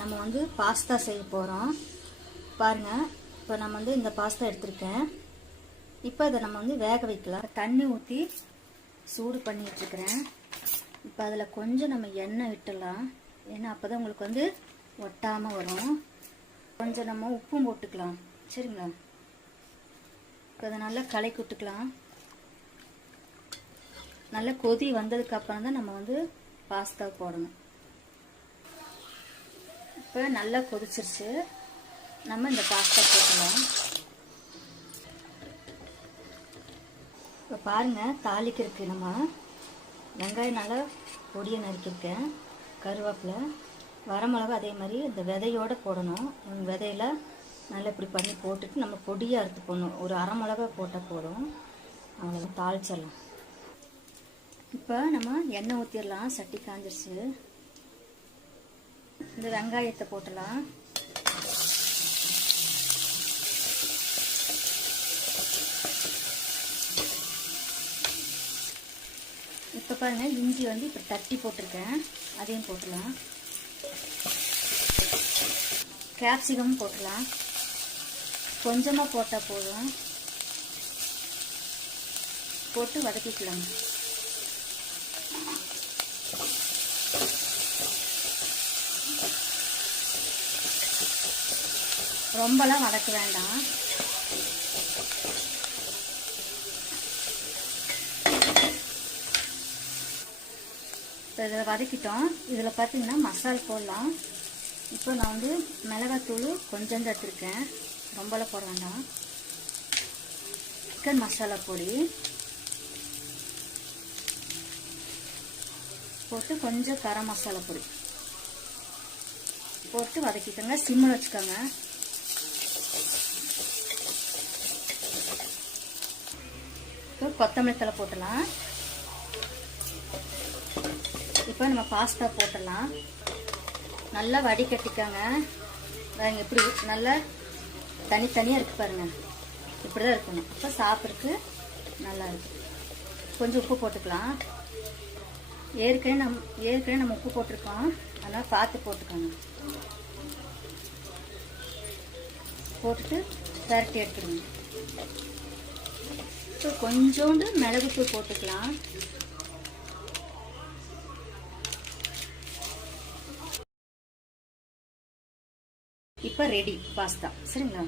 நம்ம வந்து பாஸ்தா செய்ய போகிறோம். பாருங்கள், இப்போ நம்ம வந்து இந்த பாஸ்தா எடுத்திருக்கேன். இப்போ இதை நம்ம வந்து வேக வைக்கலாம். தண்ணி ஊற்றி சூடு பண்ணிட்டுருக்கிறேன். இப்போ அதில் கொஞ்சம் நம்ம எண்ணெய் விட்டுடலாம். ஏன்னா அப்போ தான் உங்களுக்கு வந்து ஒட்டாமல் வரும். கொஞ்சம் நம்ம உப்பும் போட்டுக்கலாம். சரிங்களா? இப்போ அதை நல்லா கலக்கி விட்டுக்கலாம். நல்லா கொதி வந்ததுக்கு அப்புறம் தான் நம்ம வந்து பாஸ்தா போடணும். இப்போ நல்லா கொதிச்சிருச்சு. நம்ம இந்த பாஸ்தா போட்டலாம். இப்போ பாருங்கள், தாளிக்கிறதுக்கு நம்ம வெங்காயம் நல்லா பொடியை நறுக்கியிருக்கேன். கருவேப்பிலை, வரமிளகா அதே மாதிரி இந்த விதையோடு போடணும். விதையில நல்லா இப்படி பண்ணி போட்டுட்டு நம்ம பொடியாக அறுத்து போடணும். ஒரு அரை மிளகா போட்டால் போதும். அவ்வளோதான், தாளிச்சிடலாம். இப்போ நம்ம எண்ணெய் ஊற்றிடலாம். சட்டி காஞ்சிருச்சு. இந்த வெங்காயத்தை போட்டலாம். இப்போ பாருங்க, இஞ்சி வந்து இப்போ தட்டி போட்டிருக்கேன், அதையும் போட்டலாம். கேப்சிகம் போட்டலாம். கொஞ்சமாக போட்டால் போதும். போட்டு வதக்கிக்கலாம். ரொம்பலாம் வதக்க வேண்டாம். இப்போ இதில் வதக்கிட்டோம். இதில் பார்த்தீங்கன்னா மசாலா போடலாம். இப்போ நான் வந்து மிளகாத்தூள் கொஞ்சம் தான் எடுத்துருக்கேன், ரொம்பலாம் போட வேண்டாம். சிக்கன் மசாலா பொடி போட்டு கொஞ்சம் கரம் மசாலா பொடி போட்டு வதக்கிக்கோங்க. சிம்மில் வச்சுக்கோங்க. இப்போ கொத்தமல்லி தழை போட்டலாம். இப்போ நம்ம பாஸ்தா போட்டலாம். நல்லா வடிகட்டிக்கோங்க. இப்படி நல்லா தனித்தனியாக இருக்கு பாருங்க, இப்படி தான் இருக்கணும். இப்போ சாப்பிட்றதுக்கு நல்லா இருக்கு. கொஞ்சம் உப்பு போட்டுக்கலாம். ஏற்கனவே நம்ம உப்பு போட்டிருக்கோம், அதனால் பார்த்து போட்டுக்கோங்க. போட்டுட்டு பரட்டி எடுத்துடுங்க. இப்போ கொஞ்சோண்டு மிளகுத்தூள் போட்டுக்கலாம். இப்போ ரெடி பாஸ்தா. சரிங்களா?